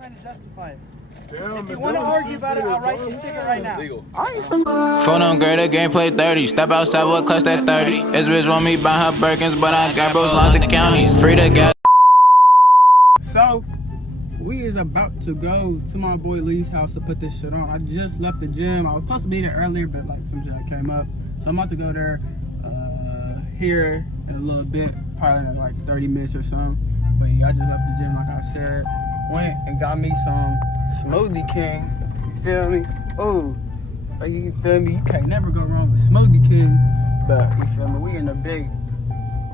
trying to justify it. Damn, If you want to argue about it, I'll write you a ticket right now. Phone on grader, gameplay 30. Step outside, what clutch that 30. This bitch want me buy her Birkins, but I got bros like the counties. Free to gas. So, we is about to go to my boy Lee's house to put this shit on. I just left the gym. I was supposed to be there earlier, but like some shit came up. So I'm about to go there here in a little bit, probably in like 30 minutes or something. But yeah, I just left the gym like I said. Went and got me some Smoothie King. You feel me? Oh, you feel me? You can't never go wrong with Smoothie King. But you feel me? We in a big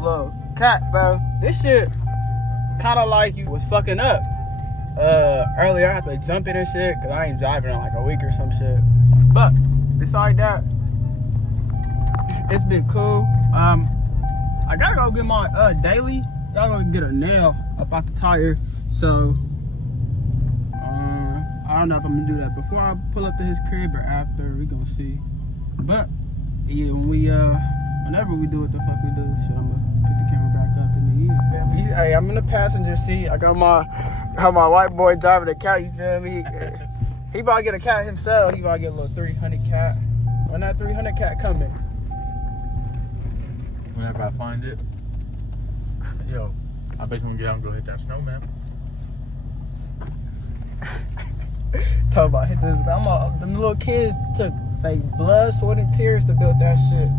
little cat, bro. This shit kind of like you was fucking up. Earlier I had to jump in and shit because I ain't driving in like a week or some shit. But beside that, it's been cool. I gotta go get my daily. Gotta go get a nail up out the tire. So I don't know if I'm gonna do that before I pull up to his crib or after. We gonna see. But yeah, when we whenever we do what the fuck we do, shit, I'm gonna put the camera back up in the ear. Hey, I'm in the passenger seat. I got my white boy driving the cat. You feel me? He about to get a cat himself. He about to get a little 300 cat. When that 300 cat coming? Whenever I find it. Yo, I bet you want to get out and go hit that snowman. Talk about hit this. Them little kids took like blood, sweat, and tears to build that shit.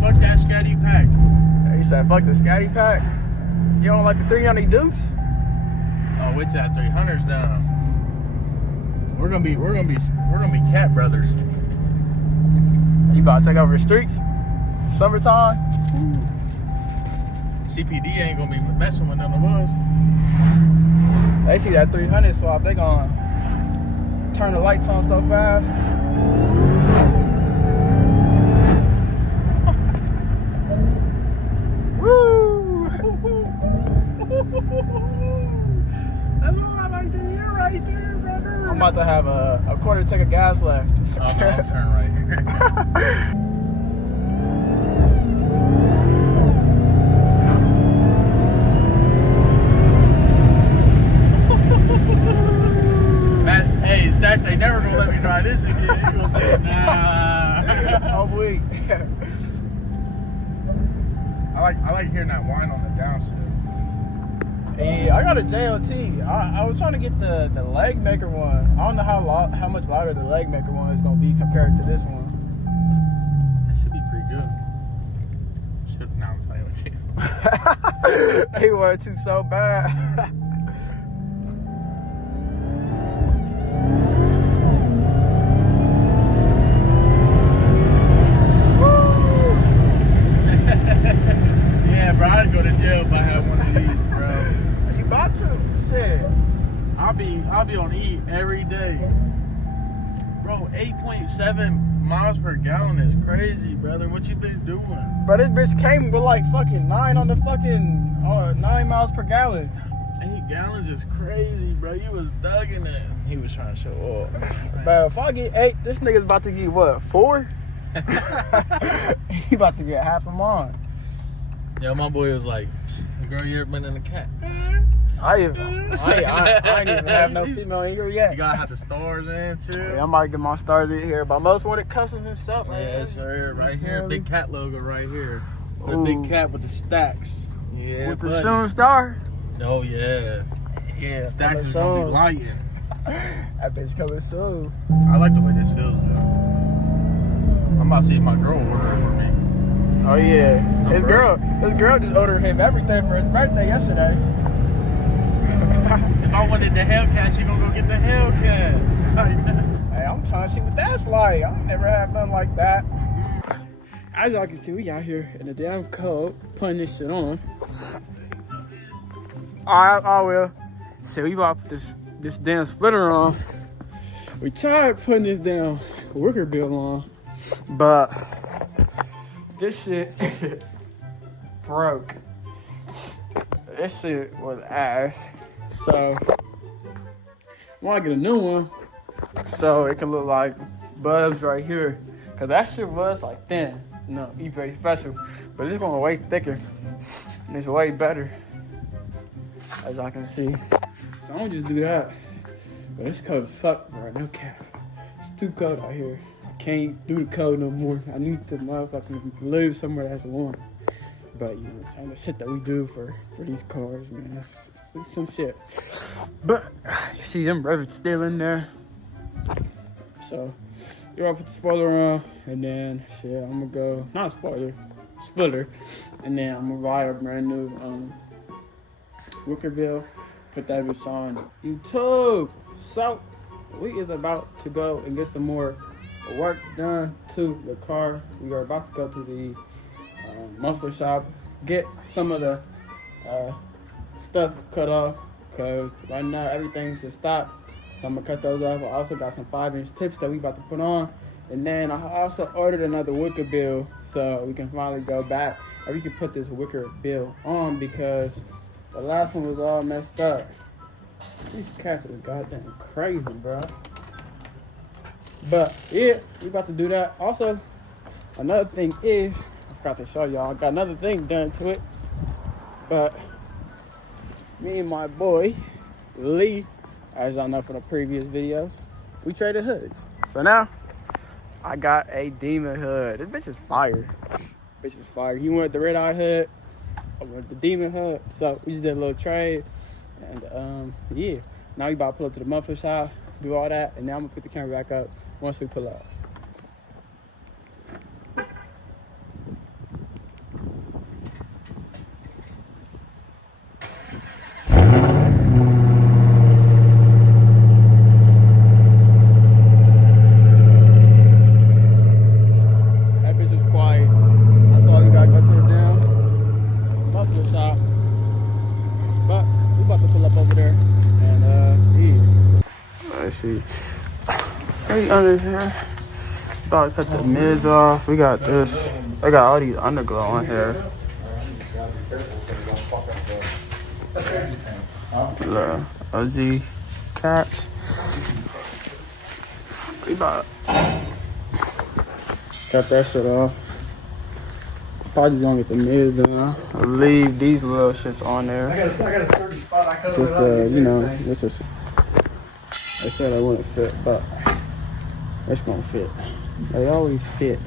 Fuck that scatty pack. He said, "Fuck the scatty pack." You don't like the 300 deuce? Oh, which that 300's down. We're gonna be cat brothers. You about to take over the streets? Summertime? CPD ain't gonna be messing with none of us. They see that 300 swap, they gonna turn the lights on so fast. Woo! That's what I like to hear right there, brother. I'm about to have a quarter tank of gas left. Oh no, I'm turning right here. Hey, Staxks ain't never gonna let me try this again. You gonna say, nah. I'm weak. I like hearing that whine on the downside. Yeah, I got a JLT. I was trying to get the leg maker one. I don't know how much louder the leg maker one is gonna be compared to this one. That should be pretty good. Nah, I'm playing with you. He wanted to so bad. Yeah, bro, I'd go to jail if I had one of these, bro. Are you about to? Shit. I'll be on E every day. Bro, 8.7 miles per gallon is crazy, brother. What you been doing? Bro, this bitch came with like fucking 9 on the fucking 9 miles per gallon. 8 gallons is crazy, bro. You was thugging it. He was trying to show off. Bro, if I get 8, this nigga's about to get what, 4? He about to get half of mine. Yeah, my boy was like, girl, you ever been in a cat? I ain't even have no female in here yet. You gotta have the stars in too. Yeah, I might get my stars in here, but most wanted custom himself, man. Yeah, sir, right here, big cat logo right here. The big cat with the Staxks. Yeah, with buddy. the shooting star. Oh yeah. Yeah, Staxks is gonna be lighting. That bitch coming soon. I like the way this feels though. I'm about to see if my girl order it for me. Oh yeah, his girl just ordered him everything for his birthday yesterday. If I wanted the Hellcat, she gonna go get the Hellcat. Hey, I'm trying to see what that's like. I never have nothing like that. As y'all can see, we out here in the damn cold, putting this shit on. Alright, I will. So we about to put this damn splitter on. We tried putting this damn wicker bill on, but this shit broke. This shit was ass. So, I want to get a new one. so it can look like bubs right here. Cause that shit was like thin, you know, very special. But it's going way thicker and it's way better, as y'all can see. So I'm gonna just do that. But it's cold as fuck, bro, no cap. It's too cold out here. I can't do the cold no more. I need to motherfucking live somewhere that's warm. But you know what I'm saying, the shit that we do for these cars, man, it's some shit. But you see them rivets still in there. So you're gonna put the spoiler on, and then shit, I'm gonna go, not spoiler, splitter, and then I'm gonna buy a brand new wicker bill, put that bitch on YouTube. So we is about to go and get some more work done to the car. We are about to go to the muffler shop, get some of the stuff cut off, because right now everything should stop. So I'm gonna cut those off. I also got some 5-inch tips that we about to put on, and then I also ordered another wicker bill so we can finally go back and we can put this wicker bill on, because the last one was all messed up. These cats are goddamn crazy, bro. But yeah, we about to do that. Also, another thing is, I forgot to show y'all, I got another thing done to it. But me and my boy Lee, as y'all know from the previous videos, we traded hoods. So now I got a Demon hood. This bitch is fire. Bitch is fire. He wanted the red eye hood, I wanted the Demon hood. So we just did a little trade. And yeah, now we about to pull up to the muffler shop, do all that, and now I'm gonna put the camera back up once we pull up. That bitch is quiet. That's all we gotta go to the damn muffler shop. But we about to pull up over there and yeah. Let's see. Right under here. About to cut the mids off. We got this. I got all these underglow on here. The OG cats. We about cut that shit off. Probably just gonna get the mids done. I'll leave these little shits on there. I got a sturdy spot. I cut it you know, it's just, they said I wouldn't fit, but it's gonna fit. They always fit.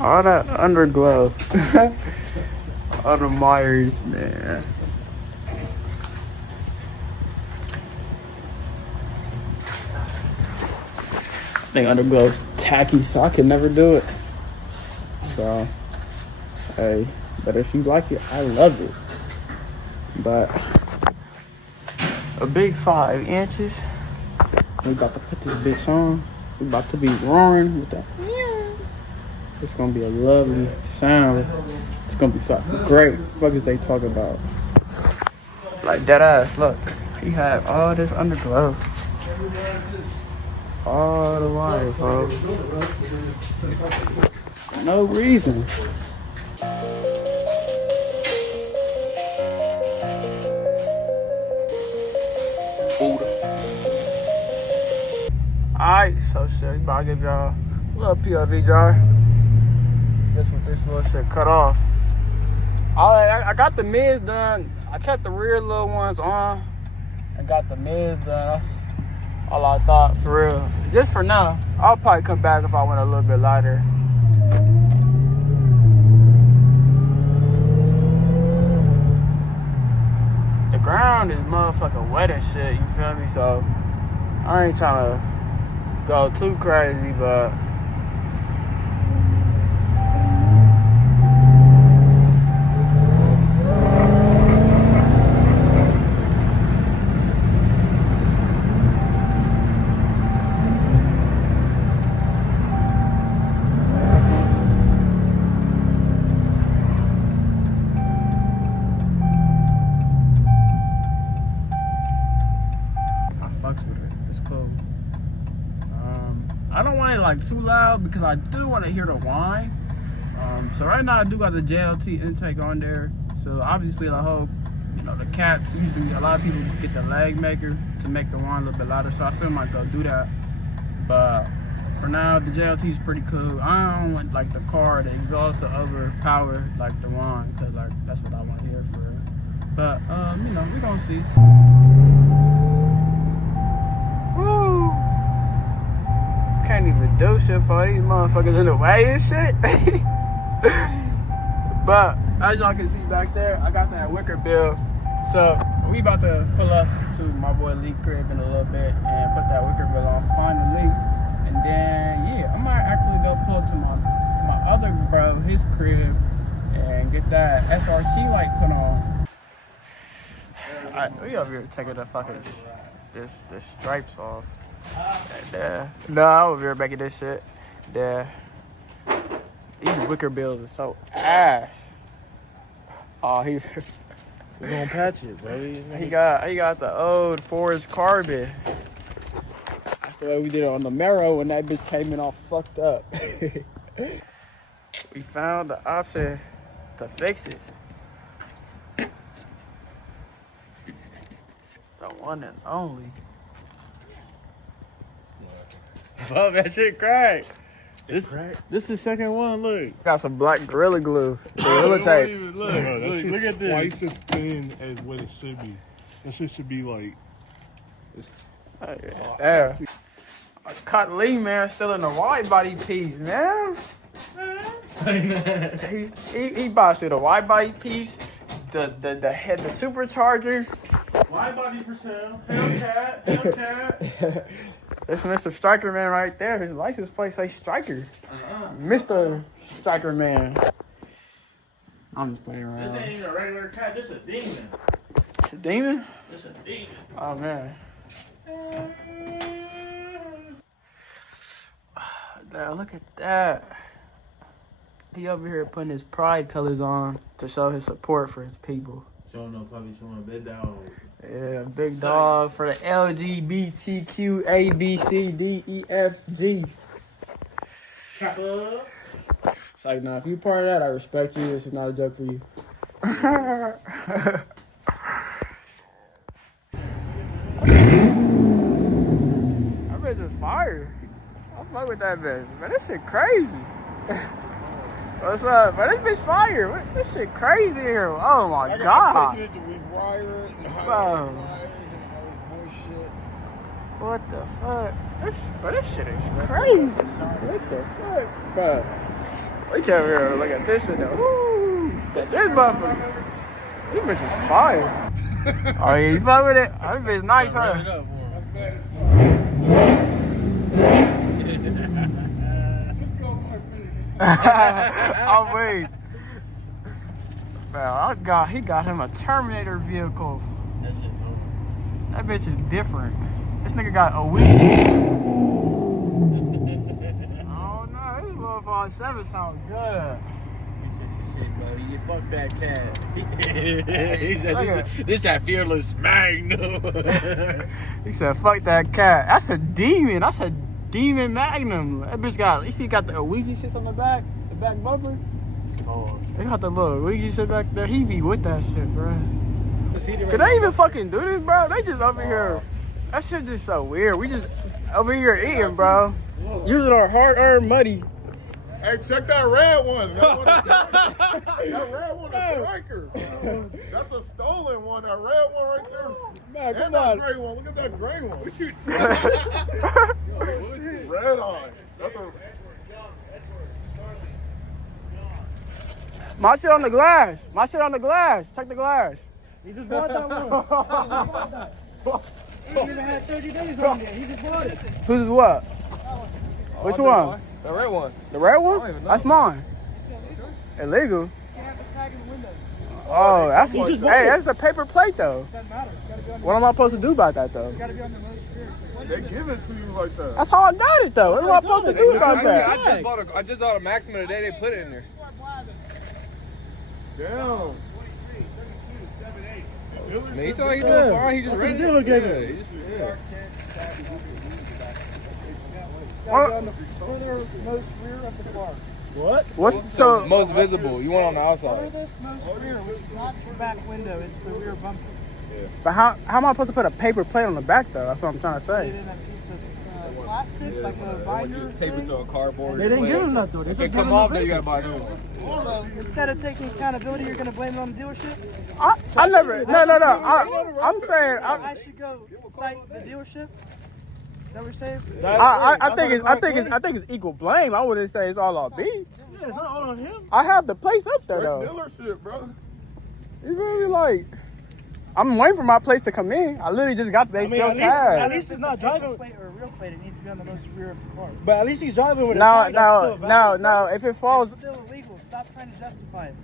All that underglow. All the Myers, man. I think underglow is tacky, so I could never do it. So, hey, but if you like it, I love it. But a big 5 inches. We about to put this bitch on. We about to be roaring with that. It's gonna be a lovely sound. It's gonna be fucking great. What the fuck is they talking about? Like dead ass, look. He had all this underglow. All the way, bro. No reason. Alright, so shit, we about to give y'all a little POV jar. Just with this little shit cut off. I got the mids done. I kept the rear little ones on and got the mids done. That's all I thought, for real. Just for now. I'll probably come back if I went a little bit lighter. The ground is motherfucking wet and shit, you feel me? So I ain't trying to go too crazy, but I don't want it like too loud because I do want to hear the whine. So right now I do got the JLT intake on there. So obviously the whole you know, the cats, usually a lot of people get the leg maker to make the wine a little bit louder, so I still might go do that. But for now, the JLT is pretty cool. I don't want like the car, the exhaust to overpower like the wine, cause like that's what I want to hear for real. But you know, we gonna see. Woo! Can't even do shit for these motherfuckers in the way and shit. But as y'all can see back there, I got that wicker bill. So we about to pull up to my boy Lee crib in a little bit and put that wicker bill on, find the Lee, and then yeah, I might actually go pull up to my other bro, his crib, and get that SRT light put on. Alright, we over here taking the fucking this stripes off. No, I'm over here making this shit. These wicker bills are so ass. Oh, We're gonna patch it, baby. he got the old forest carbon. That's the way we did it on the Marrow when that bitch came in all fucked up. We found the option to fix it. The one and only. Oh, that shit cracked. This is the second one, look. Got some black Gorilla Glue. Gorilla tape. Look at this. Twice as thin as what it should be. That shit should be like. Yeah. I caught Lee, man, still in the wide body piece, man. He bought through the wide body piece, the head, the supercharger. Wide body for sale. Hellcat. That's Mr. Striker Man right there. His license plate say Striker. Mr. Striker Man. I'm just playing around. This ain't even a regular cat. This is a demon. It's a demon? This is a demon. Oh, man. Now, look at that. He over here putting his pride colors on to show his support for his people. Showing no puppy, showing big dog. Yeah, big dog for the LGBTQ A B C D E F G. It's like, nah, if you part of that, I respect you. This is not a joke for you. That bitch is fire. I fuck with that bitch. Man, this shit crazy. What's up? Man, this bitch fire. This shit crazy here. Oh my god. Taking it to rewire it and hide Bro. wires and all this bullshit. What the fuck? This shit is crazy. What the fuck? Bro. We came here and look at this shit though. Woo! This motherfucker. This bitch is fire. Oh yeah, you fuck with it? Oh, this bitch nice, huh? Oh wait. Man, he got him a Terminator vehicle. That's just over. That bitch is different. This nigga got a weed. Oh no, this little 5.7 sounds good. He said, shit, bro, you fuck that cat. He said, this that fearless Magnum. He said, fuck that cat. That's a demon. That's a demon Magnum. That bitch got, you see, got the Ouija shit on the back bumper. Oh. They got the little Ouija shit back there. He be with that shit, bro. Could they even fucking do this, bro? They just over here. That shit just so weird. We just over here eating, bro. Using our hard-earned money. Hey, check that red one. That one is that red one is Striker. That's a stolen one. That red one right there. Man, And that gray one. Look at that gray one. What you red eye. That's a. My shit on the glass. My shit on the glass. Check the glass. He just bought that one. He even had 30 days on there. He just bought it. Whose is what? Which one? The red one. The red one? That's mine. Illegal? You can't have the tag in the window. Oh, that's that's a paper plate though. Doesn't matter. It's gotta be on the, What am I supposed to do about that though? it's gotta be on the road spirit. They give it to you like that. That's how I got it though. What am I supposed to do about that? I just bought a Maxima today. They put it in there. Damn. Man, he thought he doing fine. He just read it. dealer gave Yeah, it. he just- yeah. Gotta be on the further most rear of the car. What? What's so? Most visible. You want on the outside. Furthest most rear, which is not the back window, it's the rear bumper. But how am I supposed to put a paper plate on the back though? That's what I'm trying to Put it say. in a piece of plastic, like a binder Tape it thing. to a cardboard. They didn't give him that though. They If just it gave come him off, the then you paper. gotta buy a new one. So instead of taking accountability, you're gonna blame it on the dealership? I never. No. I'm saying. I should go cite the dealership. Is that what you're saying? I think it's equal blame. I wouldn't say it's all on me. Yeah, it's not all on him. I have the place up there Straight though. dealership, bro. You really like? I'm waiting for my place to come in. I literally just got the still at cash. least he's not driving plate or a real plate. It needs to be on the most rear of the car. But at least he's driving with a No. tag that's still valid. No. If it falls, It's still illegal. Stop trying to justify it.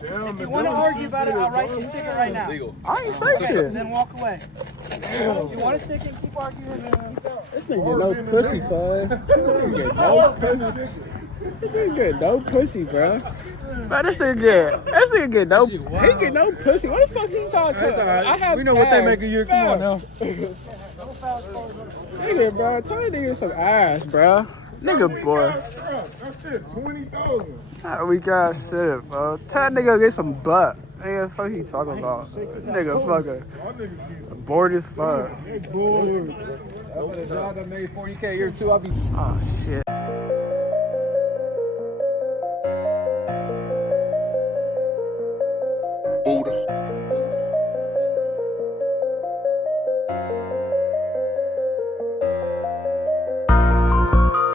Damn, If the you want to dealership argue about it, did I'll write you a bro. ticket right now. Legal. I ain't say Okay, shit. then walk away. If you want a ticket, keep arguing. This nigga get no pussy, fun. This nigga get no pussy, bro. Man, this nigga get no, he get no pussy. What the fuck is he talking about? I have We know what they ass. make a year. Come on now. Nigga, bro, tell that nigga some ass, bro. Nigga, boy. That shit, 20,000. That weak ass shit, bro. Tell that nigga get some butt. Nigga, fuck he talking about? This nigga fucking Y'all niggas be bored as fuck. bull. That job that made 40K a year too. I'll be. Oh shit.